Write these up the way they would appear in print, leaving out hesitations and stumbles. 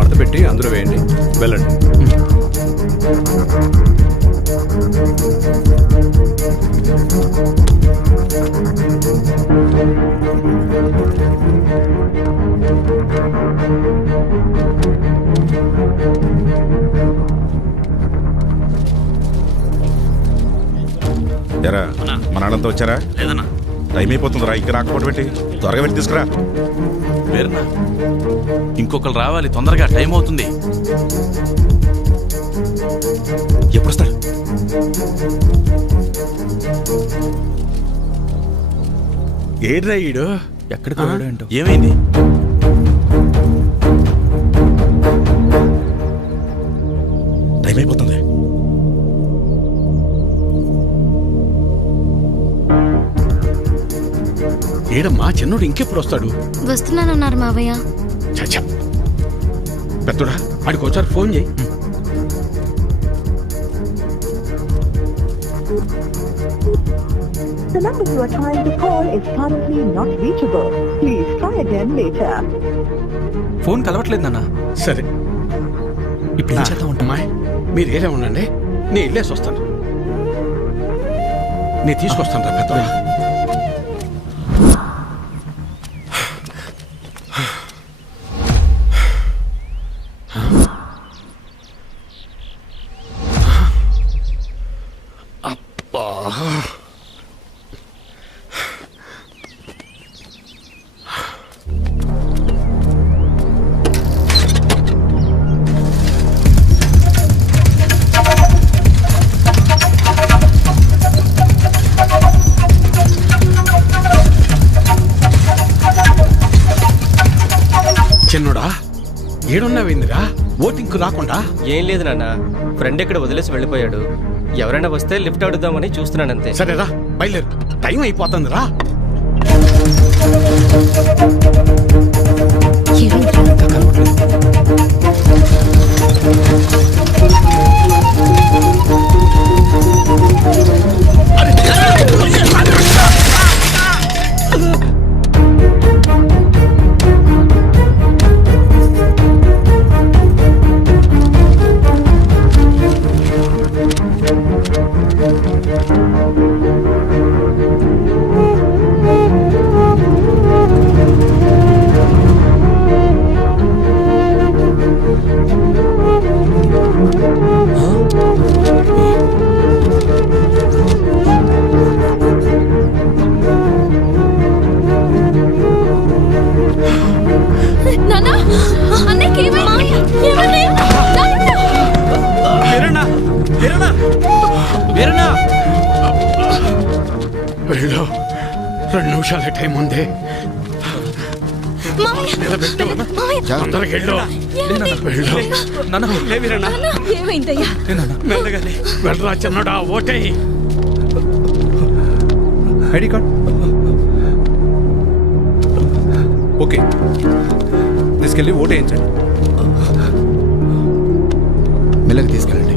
మడత పెట్టి అందులో వేయండి. వెళ్ళండి. ఎరా మన వాళ్ళంతా వచ్చారా? లేదన్నా. టైం అయిపోతుందిరా, ఇంకా రాకపోవడం పెట్టి త్వరగా వెళ్ళి తీసుకురా. వేరన్నా, ఇంకొకరు రావాలి తొందరగా, టైం అవుతుంది. ఎప్పుడు వస్తాడు? ఏడ్రా ఈడు ఎక్కడికి వెళ్ళాడు? ఏమైంది? టైం అయిపోతుంది. ఏడమ్మా, చిన్నోడు ఇంకెప్పుడు వస్తాడు? వస్తున్నానన్నారు మావయ్య. చచ్చా పెద్దోడా, ఆడికి ఒకసారి ఫోన్ చేయి. The number you are trying to call is currently not reachable. Please try again later. Phone కలవట్లేదు నాన్న. సరే, ఇప్పుడు ఏం చేద్దాం? అమ్మాయి మీరు ఏరే ఉండండి, నేను వెళ్ళేసి వస్తాను. నేను తీసుకొస్తాను రా పెద్దోడా. చిన్నోడా, ఏడున్నావేందిరా? ఓటింగ్కు రాకుండా? ఏం లేదు నాన్న, ఫ్రెండ్ ఇక్కడ వదిలేసి వెళ్ళిపోయాడు. ఎవరైనా వస్తే లిఫ్ట్ అడుగుదామని చూస్తున్నానంతే. సరేరా, బయలుదేరు, టైం అయిపోతుంది రా. వెళ్ళు, 2 నిమిషాల టైం ఉంది. తొందరగా వెళ్ళు. వెళ్ళరా చిన్నడా, ఓటే. ఐడి కార్డ్ ఓకే, తీసుకెళ్ళి ఓటేయించండి. మెల్లగా తీసుకెళ్ళండి,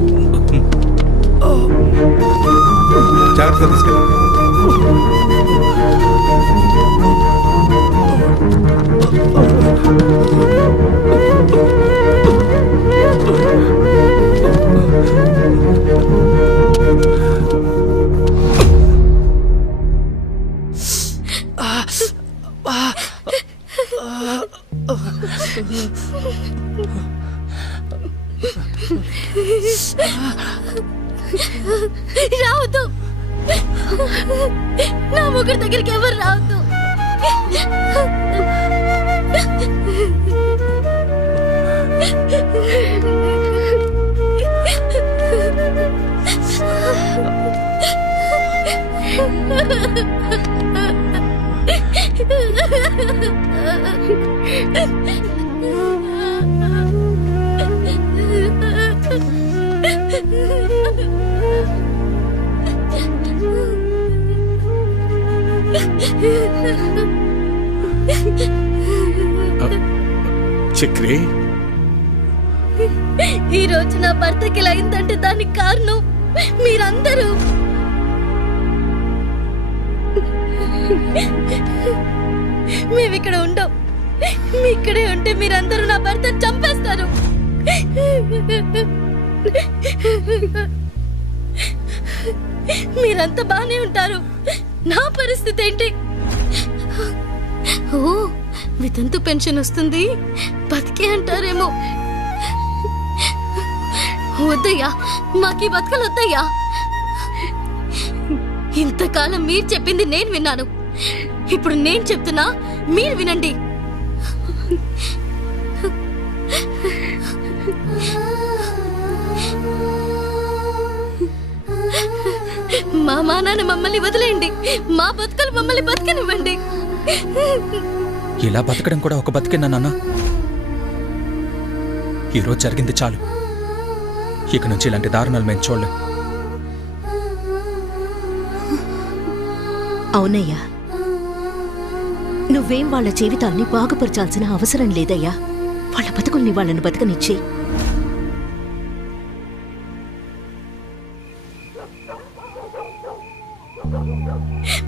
జాగ్రత్తగా తీసుకెళ్ళండి. రావద్దు, నా ముగ్గురు దగ్గరికి ఎవరు రావద్దు. చక్రి, ఈ రోజు నా భర్తకి ఇలా అయిందంటే దానికి కారణం మీరందరూ. మేమిక్కడ ఉండం, మీ ఇక్కడే ఉంటే మీరందరూ నా భర్తను చంపేస్తారు. మీరంతా బానే ఉంటారు, నా పరిస్థితి ఏంటి? ఓ, వితంతు పెన్షన్ వస్తుంది, బతికే అంటారేమో. వద్దయ్యా, మాకీ బతకలు వద్దయ్యా. ఇంతకాలం మీరు చెప్పింది నేను విన్నాను, ఇప్పుడు నేను చెప్తున్నా, మీరు వినండి. మా నాన్న మమ్మల్ని వదిలేయండి, మా బతుకలు మమ్మల్ని బతకనివ్వండి. ఇలా బతకడం కూడా ఒక బతికేనా నాన్న? ఈరోజు జరిగింది చాలు, ఇక నుంచి ఇలాంటి దారుణాలు మేము చూడలేం. అవునయ్యా, నువ్వేం వాళ్ళ జీవితాల్ని బాగుపరచాల్సిన అవసరం లేదయ్యా. వాళ్ళ బతుకుల్ని వాళ్ళని బతకనిచ్చి.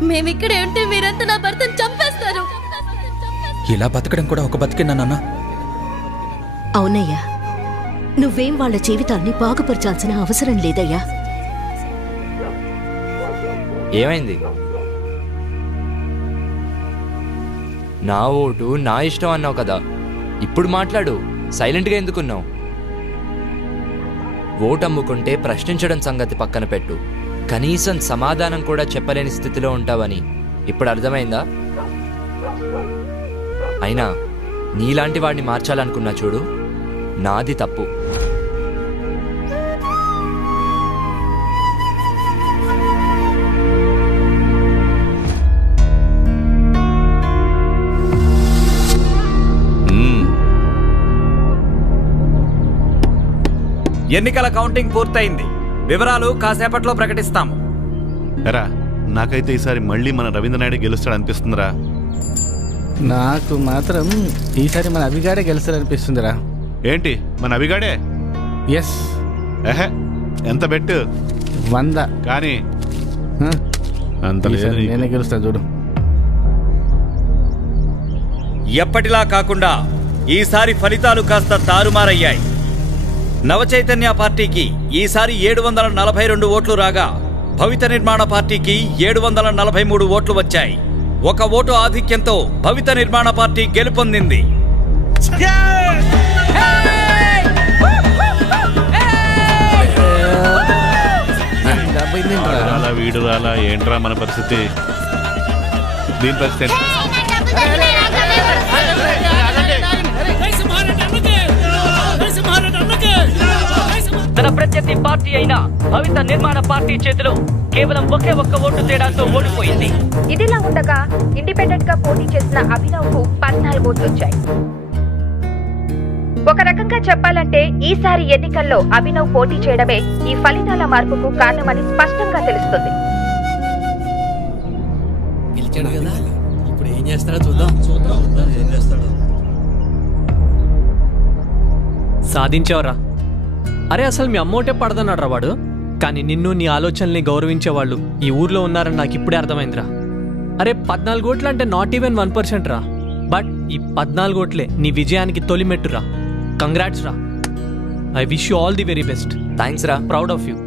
మేమిక్కడే ఉంటే మీరంతా నా భర్తను చంపేస్తారు. ఇలా బతకడం కూడా ఒక బతికేనా నాన్న? అవునయ్యా, నువ్వేం వాళ్ళ జీవితాల్ని బాగుపరచాల్సిన అవసరం లేదయ్యా. ఏమైంది? నా ఓటు నా ఇష్టం అన్నావు కదా, ఇప్పుడు మాట్లాడు. సైలెంట్గా ఎందుకున్నావు? ఓటు అమ్ముకుంటే ప్రశ్నించడం సంగతి పక్కన పెట్టు, కనీసం సమాధానం కూడా చెప్పలేని స్థితిలో ఉంటావని ఇప్పుడు అర్థమైందా? అయినా నీలాంటి వాడిని మార్చాలనుకున్నా చూడు, నాది తప్పు. ఎన్నికల కౌంటింగ్ పూర్తయింది, వివరాలు కాసేపట్లో ప్రకటిస్తాము. ఎరా, నాకైతే ఈసారి మళ్ళీ మన రవీంద్ర నాయుడు గెలుస్తాడు అనిపిస్తుందిరా. నాకు మాత్రం ఈసారి మన అభిగాడే గెలుస్తాడనిపిస్తుందిరా. ఏంటి, మన అభిగాడే? ఎస్. ఎహే, ఎంత బెట్టు? 100. కానీ అంత లేదు. నేనే గెలుస్తా చూడు. ఎప్పటిలా కాకుండా ఈసారి ఫలితాలు కాస్త తారుమారయ్యాయి. నవచైతన్య పార్టీకి ఈసారి 742 ఓట్లు రాగా, భవిత నిర్మాణ పార్టీకి 743 ఓట్లు వచ్చాయి. ఒక ఓటు ఆధిక్యంతో భవిత నిర్మాణ పార్టీ గెలుపొందింది. వీడు రాలా, ఏంట్రా మన పరిస్థితి? దీని పరిస్థితి తన ప్రత్యర్థి పార్టీ అయిన భవిత నిర్మాణ పార్టీ చేతిలో కేవలం ఒకే ఒక్క ఓటు తేడాతో ఓడిపోయింది. ఇదిలా ఉండగా ఇండిపెండెంట్ గా పోటీ చేసిన అభినవ్ కు 14 ఓట్లు వచ్చాయి. ఒక రకంగా చెప్పాలంటే ఈసారి ఎన్నికల్లో అభినవ్ పోటీ చేయడమే ఈ ఫలితాల మార్పుకు కారణమని స్పష్టంగా తెలుస్తుంది. సాధించావరా. అరే, అసలు మీ అమ్మోటే పడదన్నాడు రా వాడు. కానీ నిన్ను, నీ ఆలోచనల్ని గౌరవించేవాళ్ళు ఈ ఊర్లో ఉన్నారని నాకు ఇప్పుడే అర్థమైందిరా. అరే, 14 ఓట్లు అంటే నాట్ ఈవెన్ 1% రా. బట్ ఈ 14 ఓట్లే నీ విజయానికి తొలిమెట్టురా. కంగ్రాట్స్ రా. I wish you all the very best. Thanks రా. Proud of you.